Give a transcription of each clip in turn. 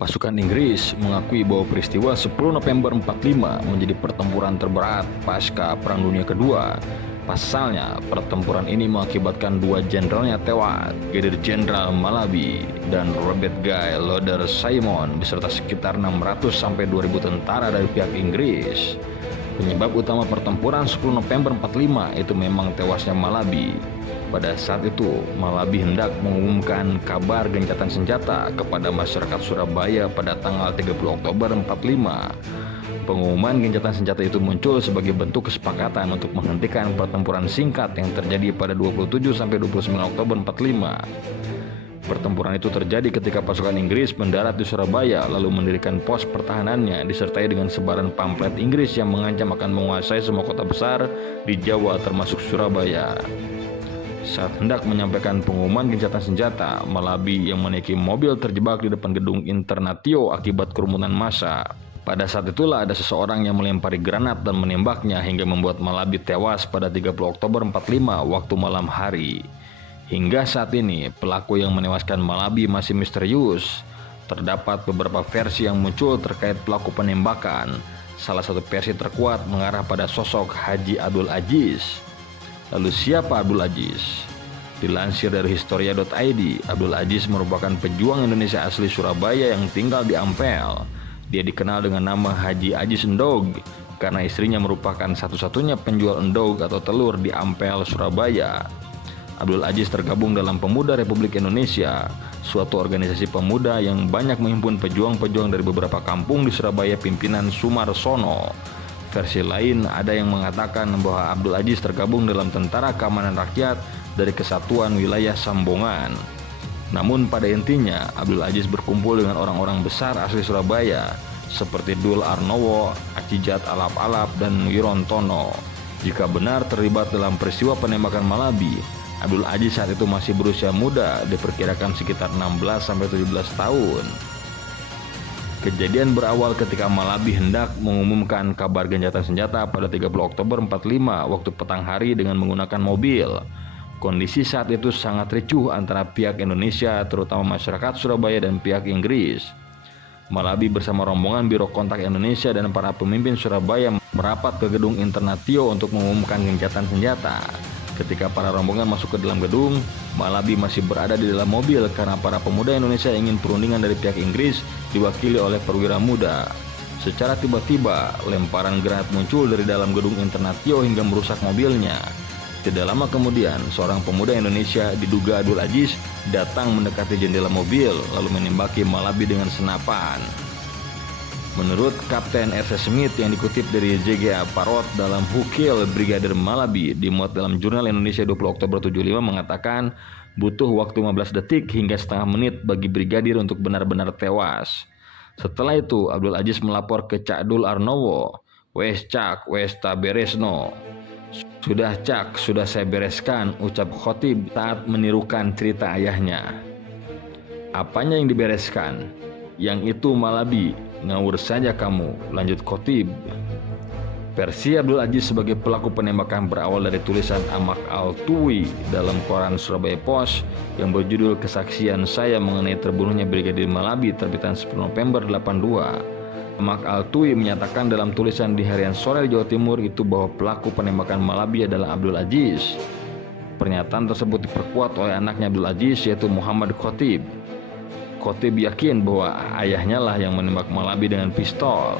Pasukan Inggris mengakui bahwa peristiwa 10 November 45 menjadi pertempuran terberat pasca Perang Dunia Kedua. Pasalnya, pertempuran ini mengakibatkan dua jenderalnya tewas, Brigadir Jenderal Malaby dan Robert Guy Loder Simon beserta sekitar 600 sampai 2000 tentara dari pihak Inggris. Penyebab utama pertempuran 10 November 45 itu memang tewasnya Malaby. Pada saat itu, Malaby hendak mengumumkan kabar gencatan senjata kepada masyarakat Surabaya pada tanggal 30 Oktober 45. Pengumuman gencatan senjata itu muncul sebagai bentuk kesepakatan untuk menghentikan pertempuran singkat yang terjadi pada 27 sampai 29 Oktober 45. Pertempuran itu terjadi ketika pasukan Inggris mendarat di Surabaya lalu mendirikan pos pertahanannya disertai dengan sebaran pamflet Inggris yang mengancam akan menguasai semua kota besar di Jawa termasuk Surabaya. Saat hendak menyampaikan pengumuman gencatan senjata, Malaby yang menaiki mobil terjebak di depan gedung Internatio akibat kerumunan massa. Pada saat itulah ada seseorang yang melempari granat dan menembaknya hingga membuat Malaby tewas pada 30 Oktober 45 waktu malam hari. Hingga saat ini, pelaku yang menewaskan Malaby masih misterius. Terdapat beberapa versi yang muncul terkait pelaku penembakan. Salah satu versi terkuat mengarah pada sosok Haji Abdul Aziz. Lalu siapa Abdul Aziz? Dilansir dari Historia.id, Abdul Aziz merupakan pejuang Indonesia asli Surabaya yang tinggal di Ampel. Dia dikenal dengan nama Haji Aziz Endog karena istrinya merupakan satu-satunya penjual endog atau telur di Ampel, Surabaya. Abdul Aziz tergabung dalam Pemuda Republik Indonesia, suatu organisasi pemuda yang banyak menghimpun pejuang-pejuang dari beberapa kampung di Surabaya pimpinan Sumarsono. Versi lain ada yang mengatakan bahwa Abdul Aziz tergabung dalam Tentara Keamanan Rakyat dari Kesatuan Wilayah Sambongan. Namun pada intinya Abdul Aziz berkumpul dengan orang-orang besar asli Surabaya seperti Dul Arnowo, Acijat Alap-Alap, dan Wirontono. Jika benar terlibat dalam peristiwa penembakan Malaby, Abdul Aziz saat itu masih berusia muda, diperkirakan sekitar 16-17 tahun. Kejadian berawal ketika Malaby hendak mengumumkan kabar gencatan senjata pada 30 Oktober 45 waktu petang hari dengan menggunakan mobil. Kondisi saat itu sangat ricuh antara pihak Indonesia, terutama masyarakat Surabaya, dan pihak Inggris. Malaby bersama rombongan Biro Kontak Indonesia dan para pemimpin Surabaya merapat ke gedung Internatio untuk mengumumkan gencatan senjata. Ketika para rombongan masuk ke dalam gedung, Malaby masih berada di dalam mobil karena para pemuda Indonesia ingin perundingan dari pihak Inggris diwakili oleh perwira muda. Secara tiba-tiba, lemparan granat muncul dari dalam gedung Internatio hingga merusak mobilnya. Tidak lama kemudian, seorang pemuda Indonesia diduga Abdul Aziz datang mendekati jendela mobil lalu menembaki Malaby dengan senapan. Menurut Kapten R.C. Smith yang dikutip dari JGA Parrot dalam Who Killed Brigadir Malaby dimuat dalam Jurnal Indonesia 20 Oktober 75 mengatakan butuh waktu 15 detik hingga setengah menit bagi brigadir untuk benar-benar tewas. Setelah itu Abdul Aziz melapor ke Cak Dul Arnowo, "Wes Cak, wes ta beresno." "Sudah Cak, sudah saya bereskan," ucap khotib saat menirukan cerita ayahnya. "Apanya yang dibereskan?" "Yang itu Malaby, ngawur saja kamu," lanjut khotib. Versi Abdul Aziz sebagai pelaku penembakan berawal dari tulisan Amak Al-Tuwi dalam koran Surabaya Post yang berjudul "Kesaksian Saya Mengenai Terbunuhnya Brigadir Malaby" terbitan 10 November 82. Amak Al-Tuwi menyatakan dalam tulisan di harian Sore Jawa Timur itu bahwa pelaku penembakan Malaby adalah Abdul Aziz. Pernyataan tersebut diperkuat oleh anaknya Abdul Aziz yaitu Muhammad Khotib. Khotib yakin bahwa ayahnya lah yang menembak Malaby dengan pistol.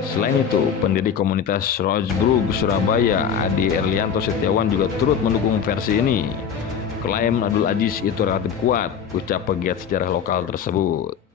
Selain itu, pendiri komunitas Rosebrug Surabaya, Adi Erlianto Setiawan juga turut mendukung versi ini. Klaim Abdul Aziz itu relatif kuat, ucap pegiat sejarah lokal tersebut.